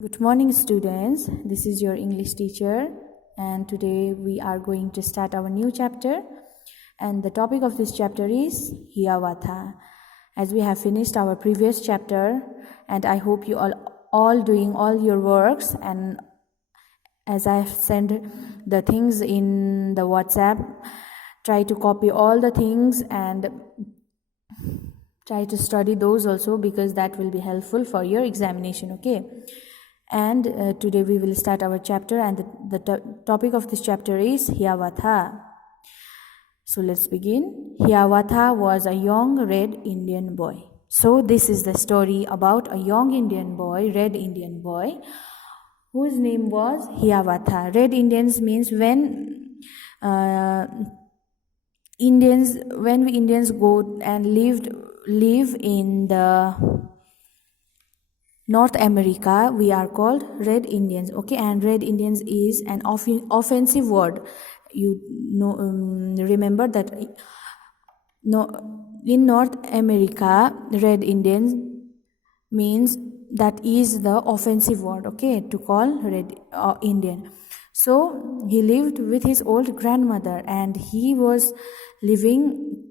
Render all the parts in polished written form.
Good morning, students. This is your English teacher, and today we are going to start our new chapter. And the topic of this chapter is Hiawatha. As we have finished our previous chapter, and I hope you all doing all your works. And as I have sent the things in the WhatsApp, try to copy all the things and try to study those also, because that will be helpful for your examination. Okay. And today we will start our chapter, and the topic of this chapter is Hiawatha. So let's begin. Hiawatha was a young red Indian boy. So this is the story about a young Indian boy, red Indian boy, whose name was Hiawatha. Red Indians means when Indians go and live in the North America, we are called Red Indians. Okay, and Red Indians is an offensive word. You know, remember that. In North America, Red Indians means that is the offensive word. Okay, to call Red Indian. So he lived with his old grandmother, and he was living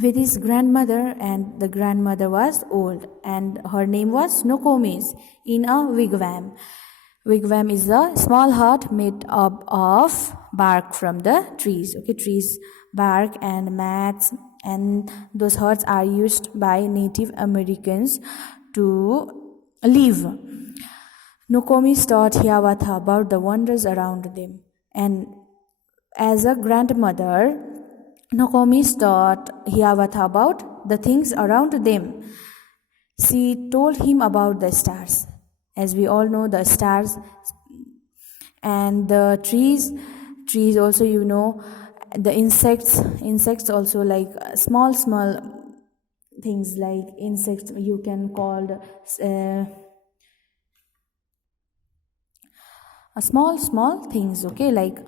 with his grandmother, and the grandmother was old, and her name was Nokomis, in a wigwam. Wigwam is a small hut made up of bark from the trees. Okay, trees, bark and mats, and those huts are used by Native Americans to live. Nokomis taught Hiawatha about the wonders around them, and as a grandmother, Nokomis taught Hiawatha about the things around them. She told him about the stars. As we all know, the stars and the trees also, you know, the insects also, like small things like insects you can call small things, okay, like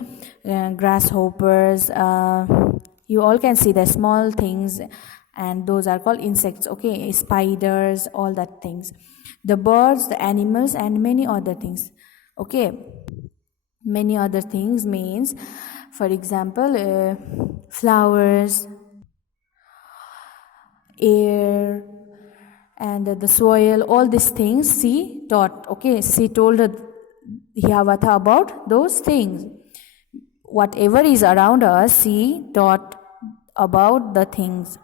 grasshoppers. You all can see the small things, and those are called insects. Okay, spiders, all that things. The birds, the animals, and many other things. Okay, many other things means, for example, flowers, air, and the soil. All these things she taught. Okay, she told Hiawatha about those things. Whatever is around us, she taught about the things.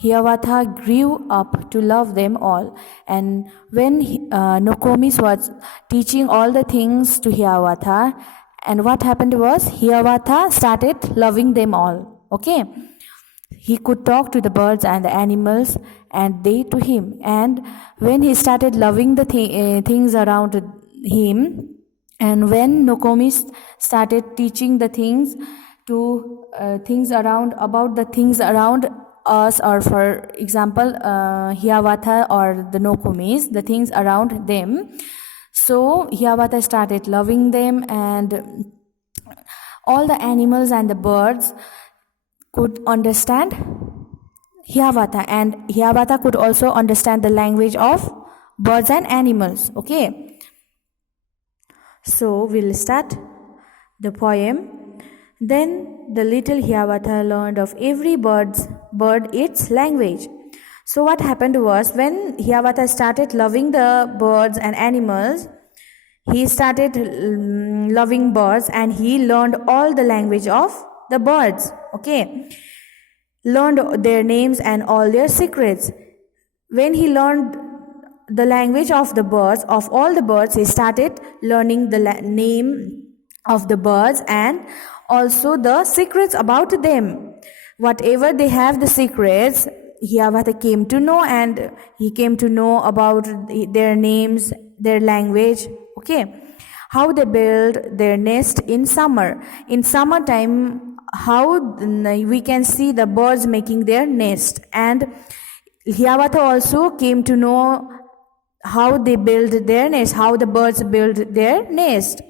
Hiawatha grew up to love them all, and when Nokomis was teaching all the things to Hiawatha, and what happened was Hiawatha started loving them all. Okay, he could talk to the birds and the animals, and they to him. And when he started loving the things around him, and when Nokomis started teaching the things to things around, about the things around us, or for example Hiawatha or the Nokomis, the things around them, so Hiawatha started loving them, and all the animals and the birds could understand Hiawatha, and Hiawatha could also understand the language of birds and animals. Okay, so we'll start the poem. Then the little Hiawatha learned of every bird its language. So what happened was, when Hiawatha started loving the birds and animals, he started loving birds, and he learned all the language of the birds. Okay, learned their names and all their secrets. When he learned the language of the birds, of all the birds, he started learning the name of the birds and also the secrets about them. Whatever they have, the secrets, Hiawatha came to know, and he came to know about their names, their language. Okay, how they build their nest in summer. In summertime, how we can see the birds making their nest, and Hiawatha also came to know how they build their nest, how the birds build their nest,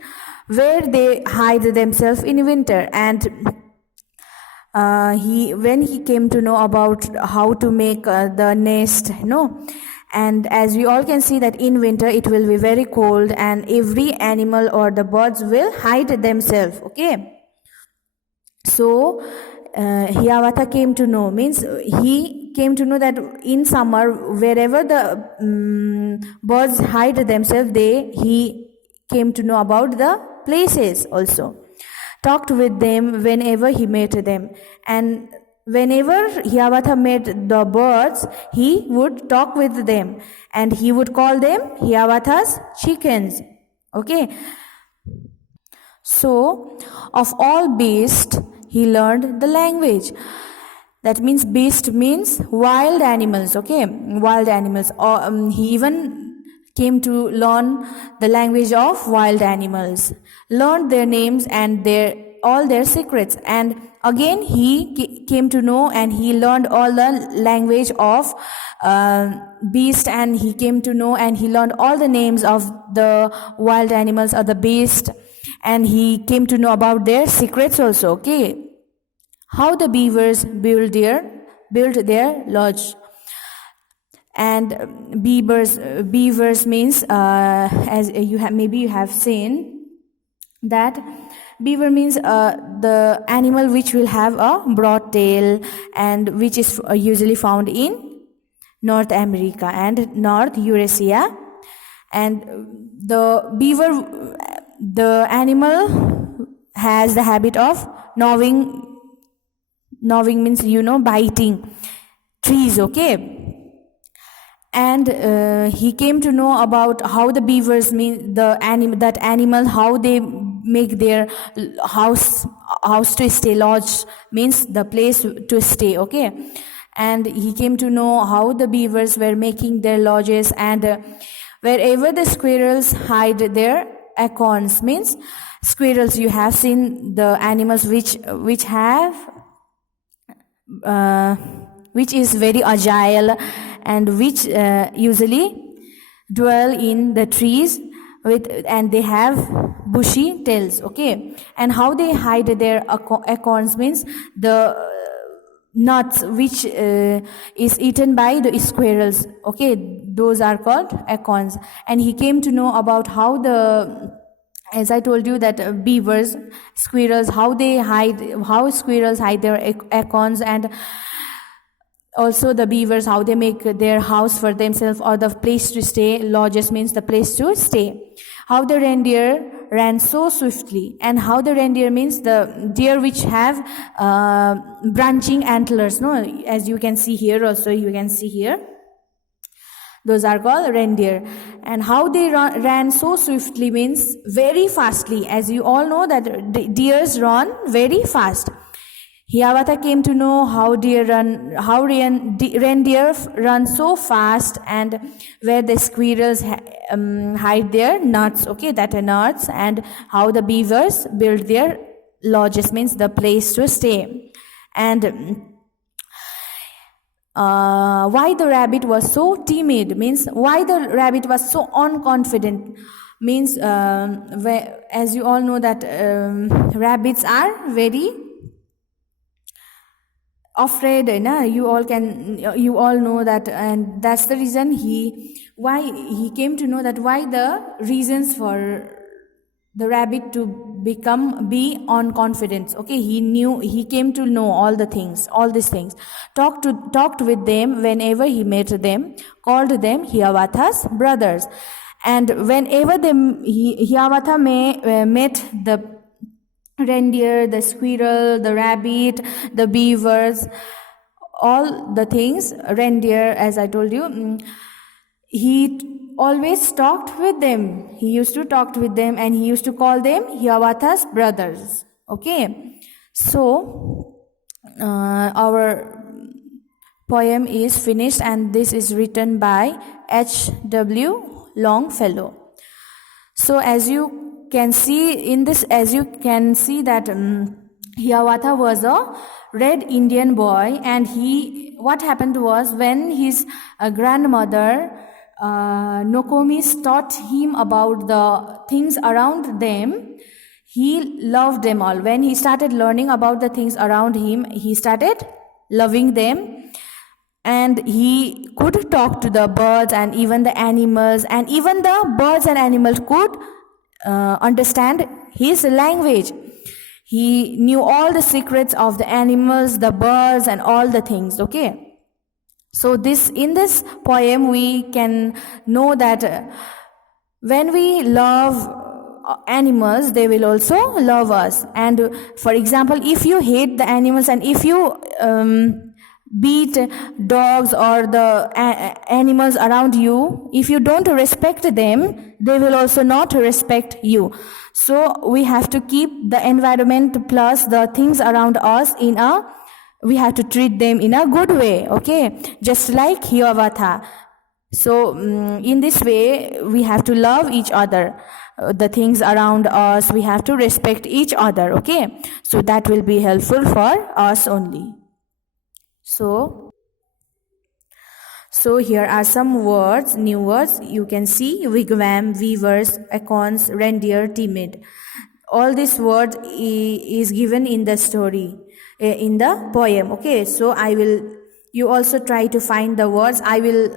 where they hide themselves in winter. And when he came to know about how to make the nest, And as we all can see that in winter it will be very cold and every animal or the birds will hide themselves. Okay, so Hiawatha came to know, means he came to know that in summer wherever the birds hide themselves, he came to know about the places also. Talked with them whenever he met them, and whenever Hiawatha met the birds, he would talk with them and he would call them Hiawatha's chickens. Okay, so of all beasts he learned the language. That means beast means wild animals. Okay, wild animals. He even came to learn the language of wild animals, learned their names and all their secrets. And again he came to know and he learned all the language of beast, and he came to know and he learned all the names of the wild animals or the beast, and he came to know about their secrets also. Okay, how the beavers built their lodge. And beavers means as maybe you have seen that beaver means the animal which will have a broad tail and which is usually found in North America and North Eurasia. And the beaver, the animal has the habit of gnawing means biting trees. Okay, and he came to know about how the beavers mean that animal, how they make their house to stay. Lodge means the place to stay. Okay, and he came to know how the beavers were making their lodges, and wherever the squirrels hide their acorns, means squirrels, you have seen the animals which is very agile and which usually dwell in the trees and they have bushy tails. Okay, and how they hide their acorns means the nuts which is eaten by the squirrels. Okay, those are called acorns. And he came to know about how as I told you that beavers, squirrels, how squirrels hide their acorns, and also the beavers, how they make their house for themselves or the place to stay. Lodges means the place to stay. How the reindeer ran so swiftly, and how the reindeer means the deer which have branching antlers. No, as you can see here also, you can see here. Those are called reindeer. And how they ran so swiftly means very fastly. As you all know that deers run very fast. Hiawatha came to know how reindeer run so fast, and where the squirrels hide their nuts. Okay, that are nuts. And how the beavers build their lodges, means the place to stay. And why the rabbit was so timid, means why the rabbit was so unconfident, means as you all know that rabbits are very afraid. You all know that, and that's the reason why he came to know that why the reasons for the rabbit to be unconfident. Okay, he came to know all these things. Talked with them whenever he met them, called them Hiawatha's brothers. And whenever Hiawatha met the reindeer, the squirrel, the rabbit, the beavers, all the things, reindeer, as I told you, he always talked with them. He used to talk with them and he used to call them Hiawatha's brothers. Okay, so our poem is finished, and this is written by H.W. Longfellow. So as you can see that Hiawatha was a red Indian boy, and what happened was when his grandmother Nokomis taught him about the things around them, he loved them all. When he started learning about the things around him, he started loving them. and he could talk to the birds and even the animals, and even the birds and animals could understand his language. He knew all the secrets of the animals, the birds, and all the things. Okay, so in this poem we can know that when we love animals, they will also love us. And for example, if you hate the animals and if you beat dogs or the animals around you, if you don't respect them, they will also not respect you. So we have to keep the environment plus the things around us we have to treat them in a good way, okay? Just like Hiawatha. So in this way, we have to love each other, the things around us, we have to respect each other, okay? So that will be helpful for us only. So here are some words, new words. You can see wigwam, weavers, acorns, reindeer, timid. All these words is given in the story, in the poem. Okay, so you also try to find the words. I will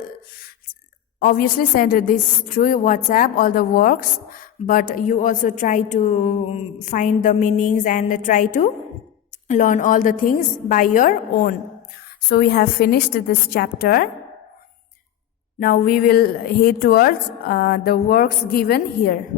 obviously send this through WhatsApp, all the works, but you also try to find the meanings and try to learn all the things by your own. So we have finished this chapter. Now we will head towards the works given here.